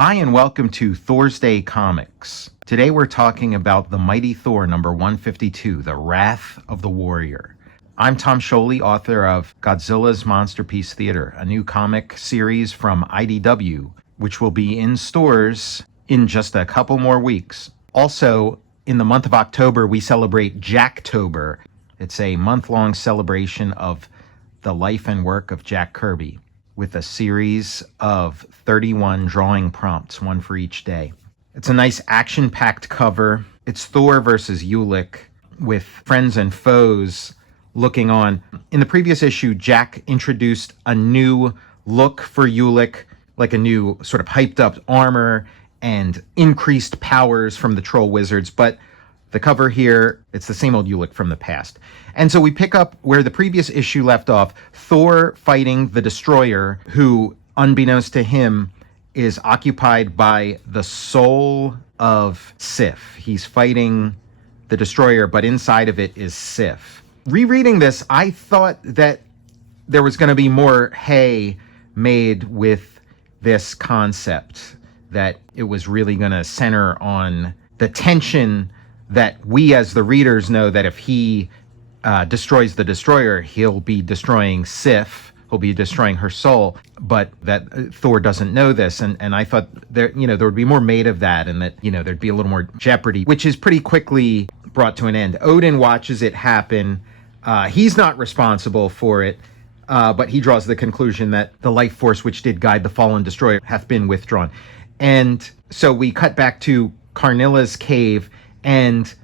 Hi and welcome to THORsday Comics. Today we're talking about the Mighty Thor number 152, The Wrath of the Warrior. I'm Tom Scioli, author of Godzilla's Monsterpiece Theater, a new comic series from IDW, which will be in stores in just a couple more weeks. Also, in the month of October, we celebrate Jacktober. It's a month-long celebration of the life and work of Jack Kirby, with a series of 31 drawing prompts, one for each day. It's a nice action-packed cover. It's Thor versus Ulik, with friends and foes looking on. In the previous issue, Jack introduced a new look for Ulik, like a new sort of hyped-up armor and increased powers from the troll wizards, but the cover here, it's the same old Ulik from the past. And so we pick up where the previous issue left off, Thor fighting the Destroyer, who, unbeknownst to him, is occupied by the soul of Sif. He's fighting the Destroyer, but inside of it is Sif. Rereading this, I thought that there was going to be more hay made with this concept, that it was really going to center on the tension that we as the readers know that if he destroys the Destroyer, he'll be destroying Sif, he'll be destroying her soul, but that Thor doesn't know this, and I thought there would be more made of that, and that there'd be a little more jeopardy, which is pretty quickly brought to an end. Odin watches it happen. He's not responsible for it, but he draws the conclusion that the life force which did guide the fallen Destroyer hath been withdrawn. And so we cut back to Karnilla's cave, and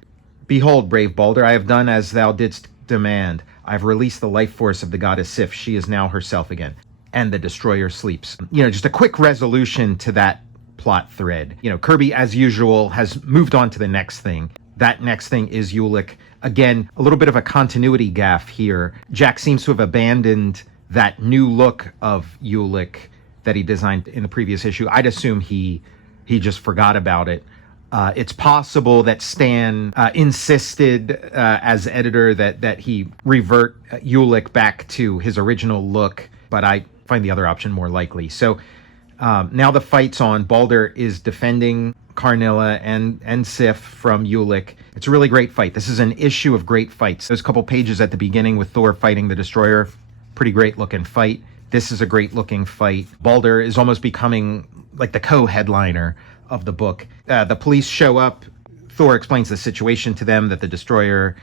behold, brave Balder, I have done as thou didst demand. I've released the life force of the goddess Sif. She is now herself again. And the Destroyer sleeps. Just a quick resolution to that plot thread. Kirby, as usual, has moved on to the next thing. That next thing is Ulik. Again, a little bit of a continuity gaffe here. Jack seems to have abandoned that new look of Ulik that he designed in the previous issue. I'd assume he just forgot about it. It's possible that Stan insisted as editor that he revert Ulik back to his original look, but I find the other option more likely. So now the fight's on. Balder is defending Karnilla and Sif from Ulik. It's a really great fight. This is an issue of great fights. There's a couple pages at the beginning with Thor fighting the Destroyer. Pretty great looking fight. This is a great looking fight. Balder is almost becoming like the co-headliner of the book. The police show up. Thor explains the situation to them, that the Destroyer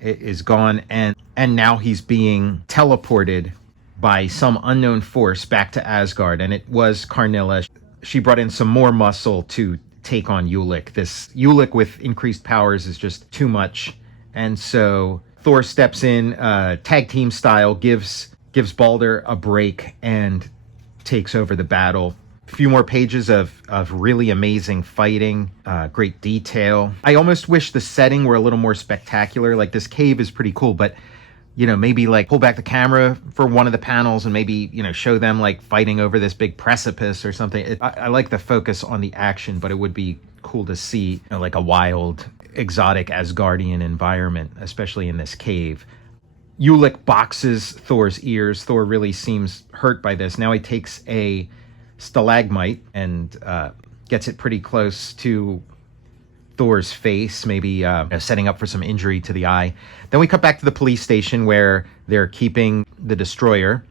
is gone, and now he's being teleported by some unknown force back to Asgard, and it was Karnilla. She brought in some more muscle to take on Ulik. This Ulik with increased powers is just too much, and so Thor steps in, tag team style, gives Balder a break and takes over the battle. A few more pages of really amazing fighting, great detail. I almost wish the setting were a little more spectacular. Like, this cave is pretty cool, but maybe like pull back the camera for one of the panels and maybe show them like fighting over this big precipice or something. I like the focus on the action, but it would be cool to see like a wild, exotic Asgardian environment, especially in this cave. Ulik boxes Thor's ears. Thor really seems hurt by this. Now he takes a stalagmite and gets it pretty close to Thor's face, maybe setting up for some injury to the eye. Then we cut back to the police station where they're keeping the Destroyer.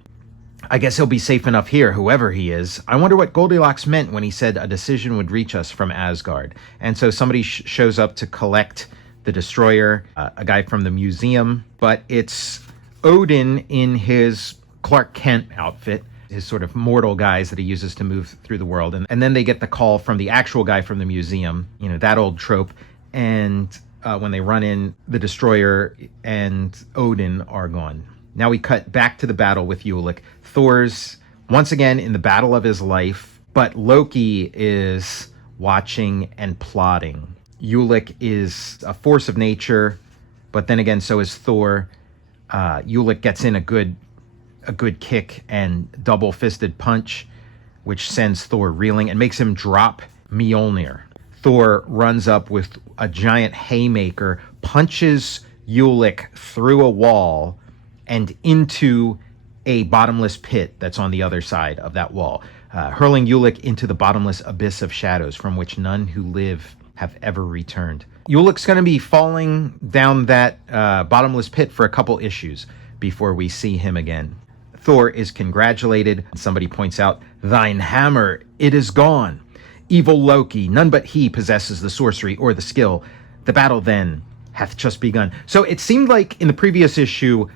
I guess he'll be safe enough here, whoever he is. I wonder what Goldilocks meant when he said a decision would reach us from Asgard. And so somebody shows up to collect the Destroyer, a guy from the museum, but it's Odin in his Clark Kent outfit, his sort of mortal guys that he uses to move through the world. And then they get the call from the actual guy from the museum, that old trope. And when they run in, the Destroyer and Odin are gone. Now we cut back to the battle with Ulik. Thor's once again in the battle of his life, but Loki is watching and plotting. Ulik is a force of nature, but then again, so is Thor. Ulik gets in a good kick and double-fisted punch, which sends Thor reeling and makes him drop Mjolnir. Thor runs up with a giant haymaker, punches Ulik through a wall and into a bottomless pit that's on the other side of that wall, hurling Ulik into the bottomless abyss of shadows from which none who live have ever returned. Ulik's going to be falling down that bottomless pit for a couple issues before we see him again. Thor is congratulated. Somebody points out, "Thine hammer, it is gone. Evil Loki, none but he possesses the sorcery or the skill. The battle then hath just begun." So it seemed like in the previous issue,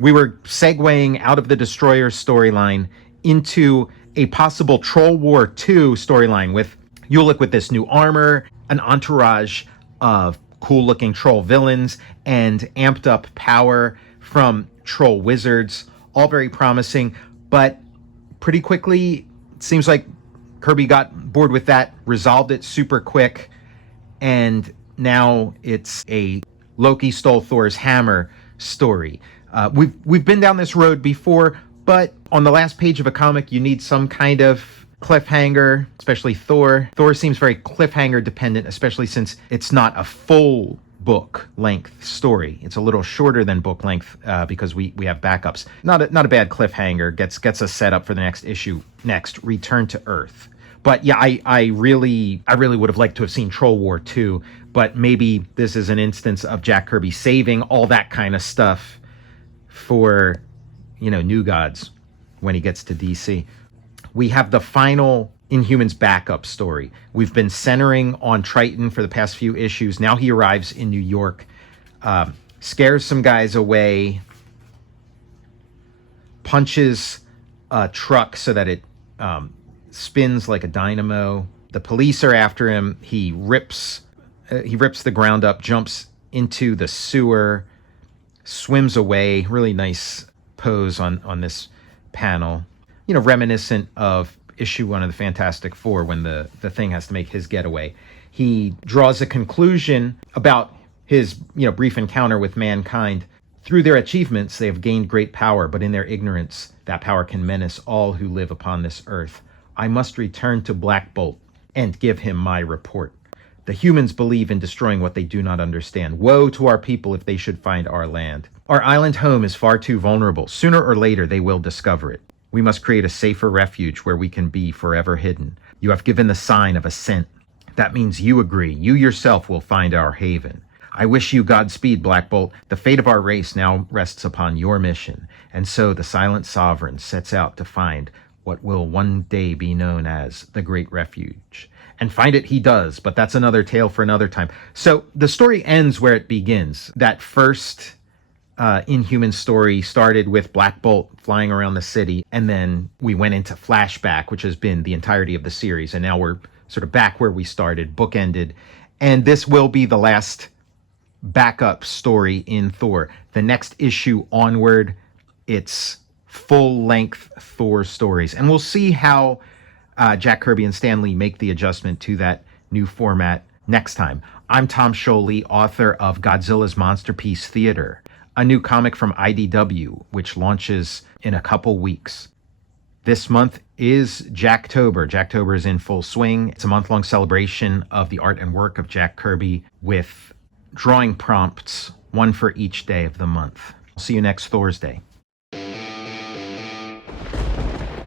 we were segueing out of the Destroyer storyline into a possible Troll War 2 storyline with Ulik with this new armor, an entourage of cool-looking troll villains, and amped up power from troll wizards. All very promising, but pretty quickly, it seems like Kirby got bored with that, resolved it super quick, and now it's a Loki stole Thor's hammer story. We've been down this road before, but on the last page of a comic, you need some kind of cliffhanger, especially Thor. Thor seems very cliffhanger dependent, especially since it's not a full book length story. It's a little shorter than book length because we have backups. Not a bad cliffhanger. Gets us set up for the next issue. Next, Return to Earth. But yeah, I really would have liked to have seen Troll War 2, but maybe this is an instance of Jack Kirby saving all that kind of stuff for, New Gods when he gets to DC. We have the final Inhumans backup story. We've been centering on Triton for the past few issues. Now he arrives in New York, scares some guys away, punches a truck so that it spins like a dynamo. The police are after him. He rips the ground up, jumps into the sewer, swims away. Really nice pose on this panel. Reminiscent of issue 1 of the Fantastic Four when the Thing has to make his getaway. He draws a conclusion about his brief encounter with mankind. Through their achievements, they have gained great power, but in their ignorance, that power can menace all who live upon this earth. I must return to Black Bolt and give him my report. The humans believe in destroying what they do not understand. Woe to our people if they should find our land. Our island home is far too vulnerable. Sooner or later, they will discover it. We must create a safer refuge where we can be forever hidden. You have given the sign of assent. That means you agree. You yourself will find our haven. I wish you Godspeed, Black Bolt. The fate of our race now rests upon your mission. And so the Silent Sovereign sets out to find what will one day be known as the Great Refuge. And find it he does, but that's another tale for another time. So the story ends where it begins. That first Inhuman story started with Black Bolt flying around the city, and then we went into flashback, which has been the entirety of the series, and now we're sort of back where we started, bookended, and this will be the last backup story in Thor. The next issue onward, it's full-length Thor stories, and we'll see how Jack Kirby and Stan Lee make the adjustment to that new format next time. I'm Tom Scioli, author of Godzilla's Monsterpiece Theater, a new comic from IDW, which launches in a couple weeks. This month is Jacktober. Jacktober is in full swing. It's a month-long celebration of the art and work of Jack Kirby with drawing prompts, one for each day of the month. I'll see you next THORsday.